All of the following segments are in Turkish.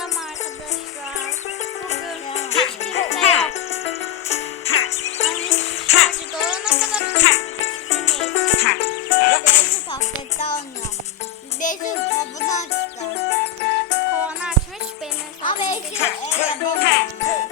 Selam arkadaşlar. Bugün hiç kimse yok. Sadece dolana kadar Beyazı patlette oynuyor. Beyazı kapını açtı. Kovanı açmış benim. Abi Beyazı babamı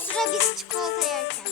o sıra biz çikolata yerken.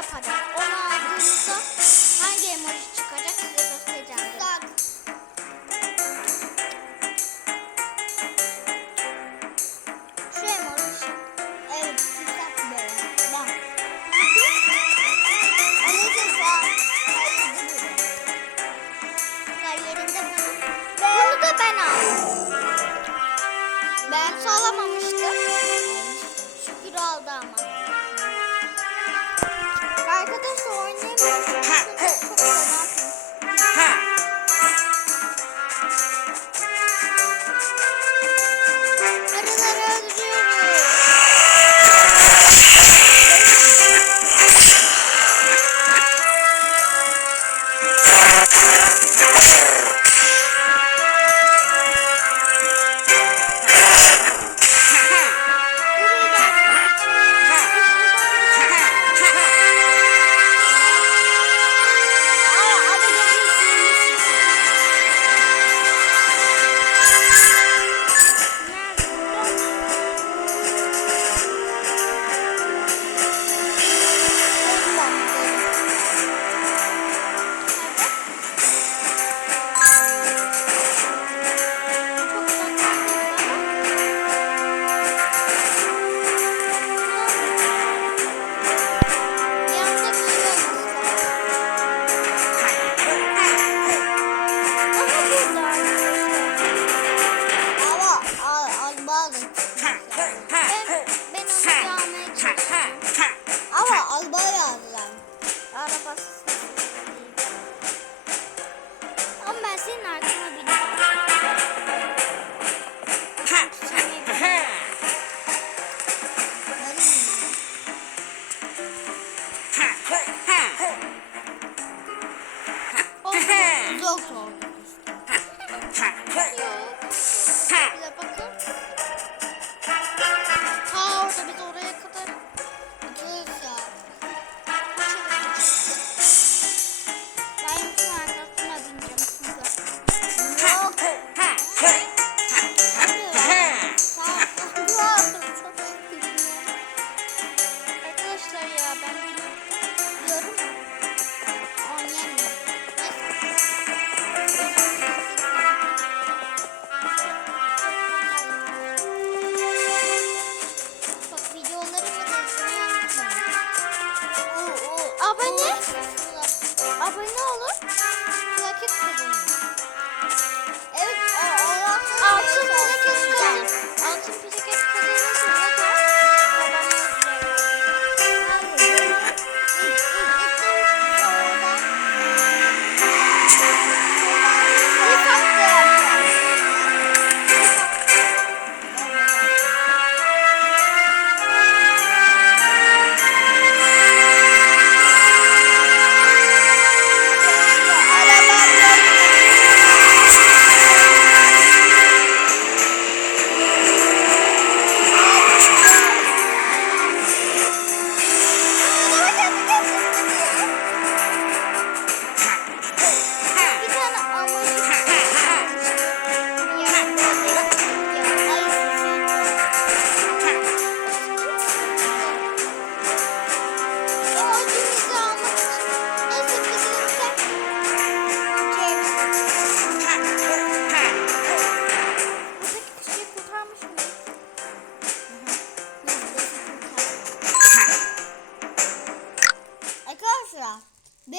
yapacağız. Onu aldığımızda hangi emoji çıkacak size göstereceğim. Bak. Şu emoji. Evet, sıcak böyle. Bak. Kariyerinde bunu. Bunu da ben aldım. Ben sağlamamıştım. Şükür aldı ama arkadaşlar oynayamıyorum. Çok fena. Arıları öldürüyoruz.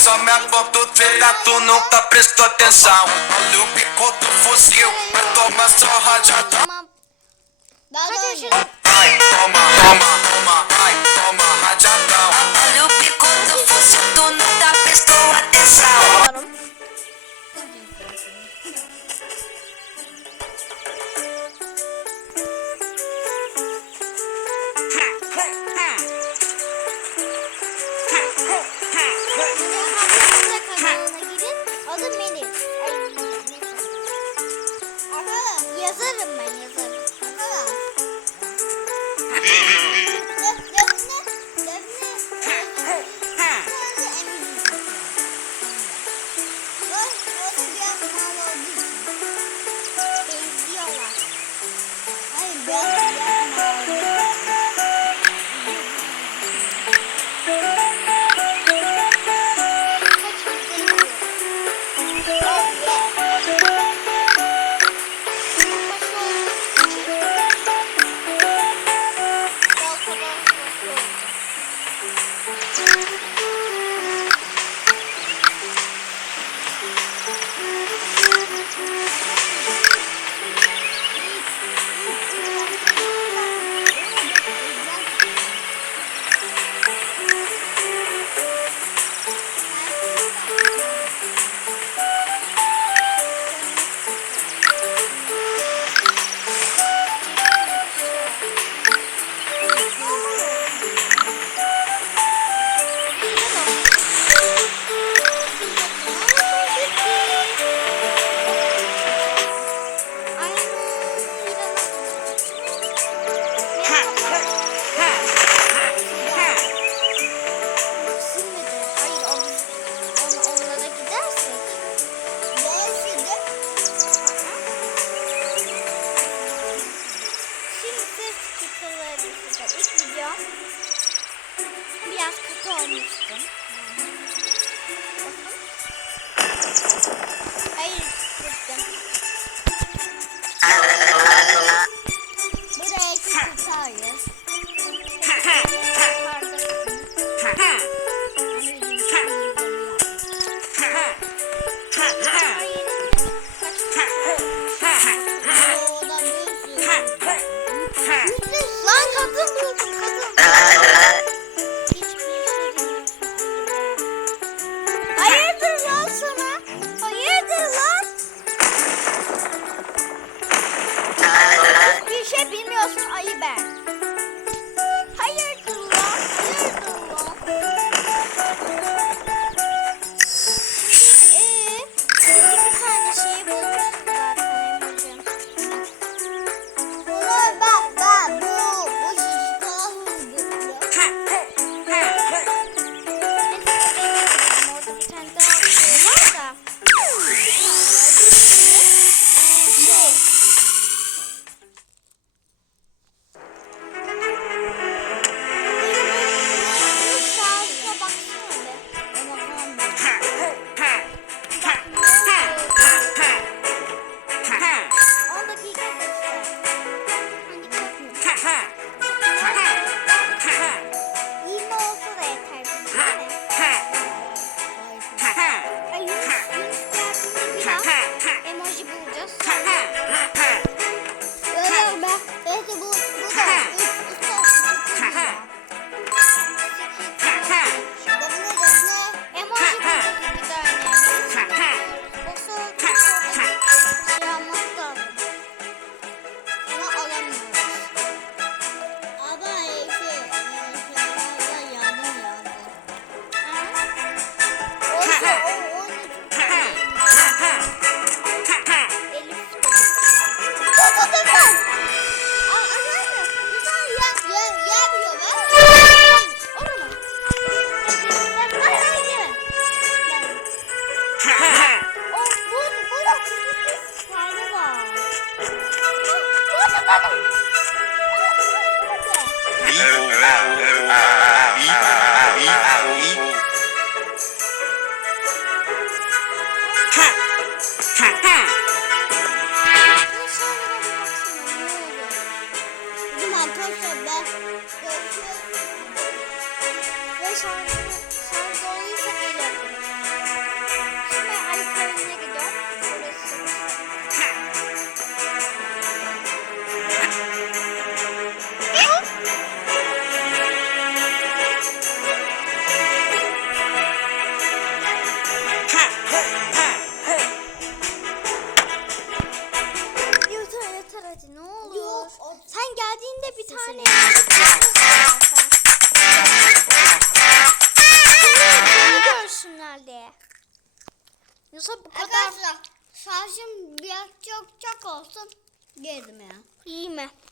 só me aboboteira, tu nunca prestou atenção. Olha o bico do fuzil, vai tomar só rajada. Toma. Dá dano. Ai, toma, toma, toma, ai, toma, rajadão. Olha o bico do fuzil, tu nunca prestou atenção. Thank you. Ve Fatima.